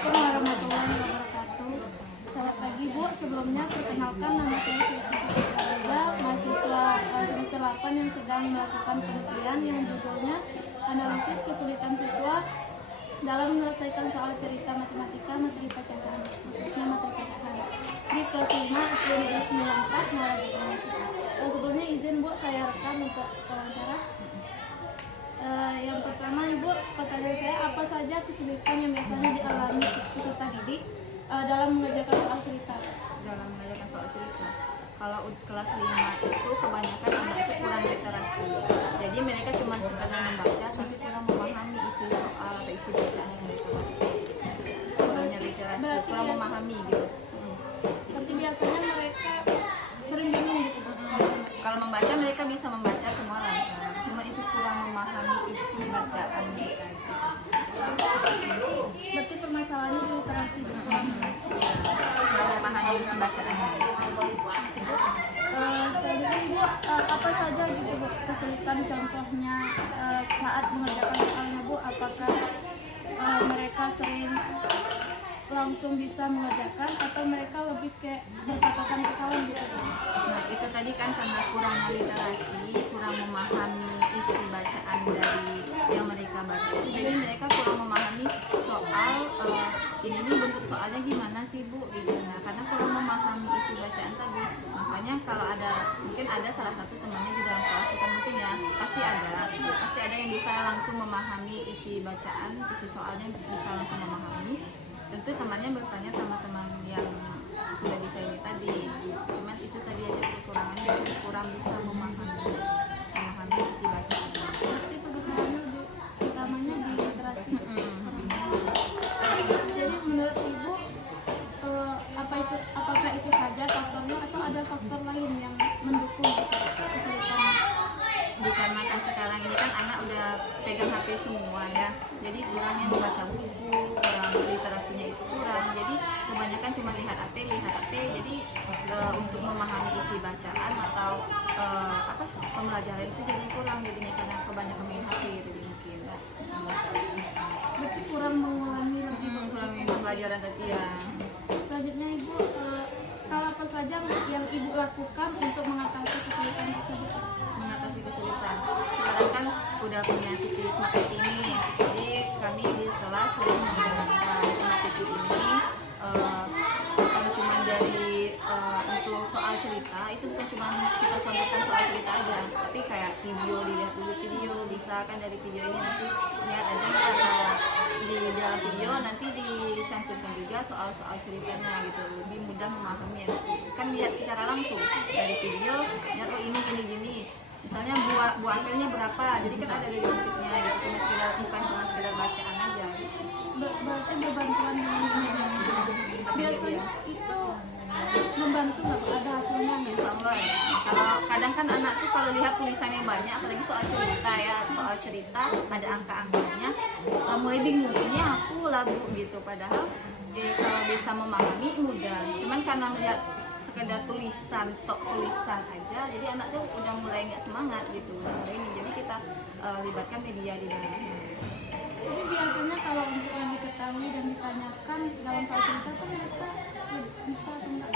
Assalamualaikum warahmatullahi wabarakatuh. Selamat pagi Bu, sebelumnya perkenalkan nama saya Siti Raza, mahasiswa semester 8 yang sedang melakukan penelitian yang judulnya Analisis Kesulitan Siswa dalam menyelesaikan soal cerita matematika materi pecahan, khususnya materi pecahan di kelas 5 SD Negeri 94 Muara. Sebelumnya izin Bu, saya rekam untuk wawancara. Yang pertama Ibu, pertanyaan saya, apa saja kesulitan yang biasanya dialami peserta didik dalam mengerjakan soal cerita? Dalam mengerjakan soal cerita, kalau kelas 5 itu kebanyakan anak itu kurang literasi, jadi mereka cuma sekadar membaca tapi kurang memahami isi soal atau isi bacaan yang mereka baca. Kurangnya literasi, kurang memahami gitu. Seperti biasanya mereka sering bingung gitu. Kalau membaca mereka bisa membaca semua lancar, cuma itu kurang memahami isi bacaan mereka gitu. Berarti permasalahannya di literasi gitu. Kurang memahami isi bacaannya. Selanjutnya Ibu, apa saja gitu Bu kesulitan contohnya saat mengerjakan soalnya Bu? Apakah mereka sering langsung bisa mengerjakan atau mereka lebih kayak berpatokan ke kawan gitu? Nah, itu tadi kan karena kurangnya literasi, kurang memahami isi bacaan dari yang mereka baca. Jadi mereka kurang memahami soal ini nih bentuk soalnya gimana sih Bu gitu. Nah, karena kurang memahami isi bacaan tadi, makanya kalau mungkin ada salah satu temannya di dalam kelas, bukan mungkin ya, pasti ada yang bisa langsung memahami isi bacaan, isi soalnya bisa langsung memahami. Tentu temannya bertanya sama teman yang sudah bisa ini tadi, cuman itu tadi aja kekurangannya, jadi kurang bisa memahami isi bacaan. Pasti permasalahannya utamanya di literasi. Jadi menurut Ibu, apakah itu saja faktornya atau ada faktor lain yang mendukung kesulitan? Dikarenakan sekarang ini kan anak udah pegang HP semua ya, jadi kurangnya membaca buku, kurang literasinya itu kurang, jadi kebanyakan cuma lihat HP, jadi untuk memahami isi bacaan atau pembelajaran itu jadi kurang jadinya karena kebanyakan main HP gitu mungkin. Berarti kurang mengulangi lagi Kurang pembelajaran tadi ya. Selanjutnya Ibu, hal apa saja yang Ibu lakukan untuk mengatasi kesulitan tersebut? Mengatasi kesulitan, sekarang kan udah punya TV smart TV ini, jadi kami di kelas sering menggunakan smart TV ini, bukan cuma dari untuk soal cerita, itu bukan cuma kita sampaikan soal cerita aja, tapi kayak video, dilihat dulu video, bisa kan dari video ini nanti lihat aja di dalam video nanti dicantumkan juga soal-soal ceritanya gitu, lebih mudah memahami ya. Kan lihat secara langsung dari video, lihat oh ini gini, misalnya buah apelnya berapa, jadi kan ada dari bentuknya gitu, bukan cuma sekedar bacaan aja gitu. Berarti berbantuan dengan biasanya itu membantu nggak Bu? Ada hasilnya nggak? Insya Allah ya. Kalau kadang kan anak tuh kalau lihat tulisannya banyak, apalagi soal cerita ada angka-angkanya, mulai bingung, ini aku lah Bu gitu, padahal kalau bisa memahami mudah, cuman karena melihat sekedar tulisan aja, jadi anak tuh udah mulai nggak semangat gitu. Jadi kita libatkan media di dalamnya. Jadi biasanya kalau untuk yang diketahui dan ditanyakan dalam soal cerita tuh mereka bisa atau enggak?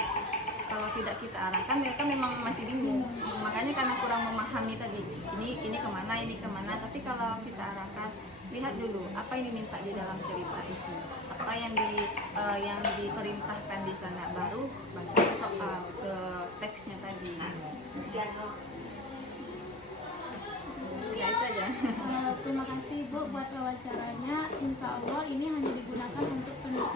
Kalau tidak kita arahkan, mereka memang masih bingung. Makanya karena kurang memahami tadi, ini kemana. Tapi kalau kita arahkan, lihat dulu apa yang diminta di dalam cerita itu, apa yang diperintahkan di sana, baru baca soal ke teksnya tadi. Ya itu aja. Terima kasih Bu buat wawancaranya. Insya Allah ini hanya digunakan untuk penelitian